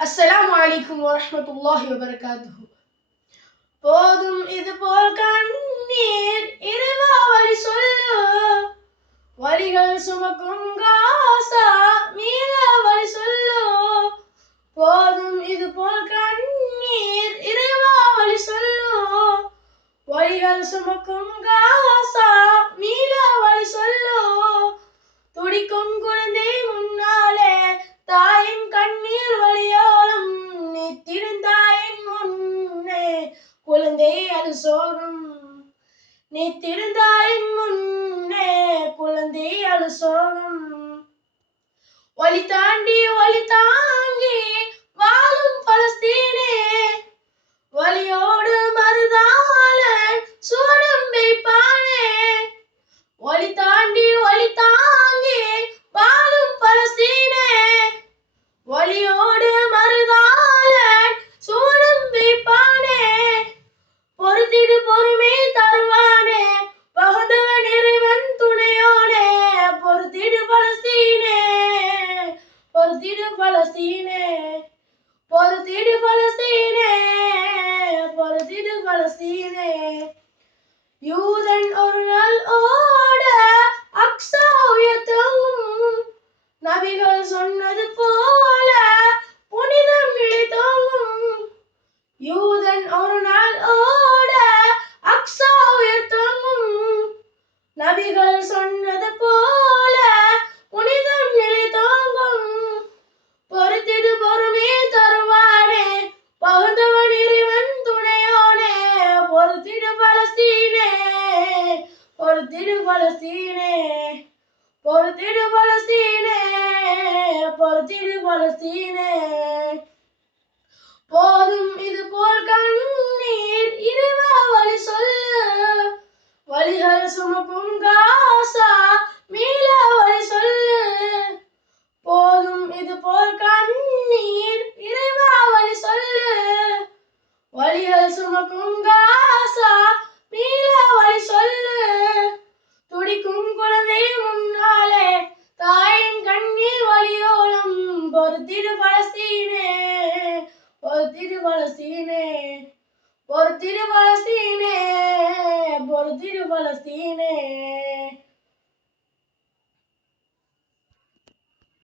அஸ்ஸலாமு அலைக்கும் வரஹ்மத்துல்லாஹி வபரகாத்துஹு. போதும் இது போல் கண்ணீர், இறைவா வழி சொல்லு. வலிகள் சுமக்கும் காசா, மீள வழி சொல்லு. போதும் இது போல் கண்ணீர், இறைவா வழி சொல்லு. வலிகள் சுமக்கும் காசா, மீள வழி சொல்லு. துடிக்கும் குழந்தை முன்னாலே தாயின் கண்ணீர் வழியோலம், நீ திருந்தாயின் முன்னே குழந்தை அது சோகம். நீ திருந்தாயின் முன்னே குழந்தை அது சோகம். வழி தாண்டி வழி தாங்கி வாழும் பலஸ்தீனே, வலியோடு மருதாளன் சூடம் வைப்பானே. வழி தாண்டி வழி தாங்கி வாழும் பலஸ்தீனே, வலியோடு மருதாளன் சூடம் வைப்பானே. பொறுத்திடு பொறுமை தருவானே, பகந்தவன் இறைவன் துணையோனே. பொறுத்திடு பலஸ்தீனே, பொறுத்திடு பலஸ்தீனே, பொறுத்திடு பலஸ்தீனே, பொறுத்திடு பலஸ்தீனே. யூதன் ஒரு நாள் ஓட அக்ஸா உயர்த்தோங்கும், நபிகள் சொன்னது போல புனிதம் நிலைத்தோங்கும். யூதன் ஒரு நாள் ஓட அக்ஸா உயர்த்தோங்கும், நபிகள் சொன்னது போல புனிதம் நிலைத்தோங்கும். பொறுத்திடு பொறுமை தருவானே, பகுந்தவன் இறைவன் துணையோனே. பொறுத்திடு பலஸ்தீனே, பொறுத்திடு பலஸ்தீனே, பொறுத்திடு பலஸ்தீனே, பொறுத்திடு பலஸ்தீனே. போதும் இது போல் கண்ணீர், இறைவா வழி சொல்லு. வலிகள் சுமக்கும் காசா, மீள வழி சொல்லு. போதும் இது போல் கண்ணீர், இறைவா வழி சொல்லு. வலிகள் சுமக்கும் காசா, மீள வழி சொல்லு. துடிக்கும் குழந்தை முன்னாலே தாயின் கண்ணீர் வலியோலம், பொறுத்திடு பலஸ்தீனே, பொறுத்திடு பலஸ்தீனே, பொறுத்திடு பலஸ்தீனே, பொறுத்திடு பலஸ்தீனே.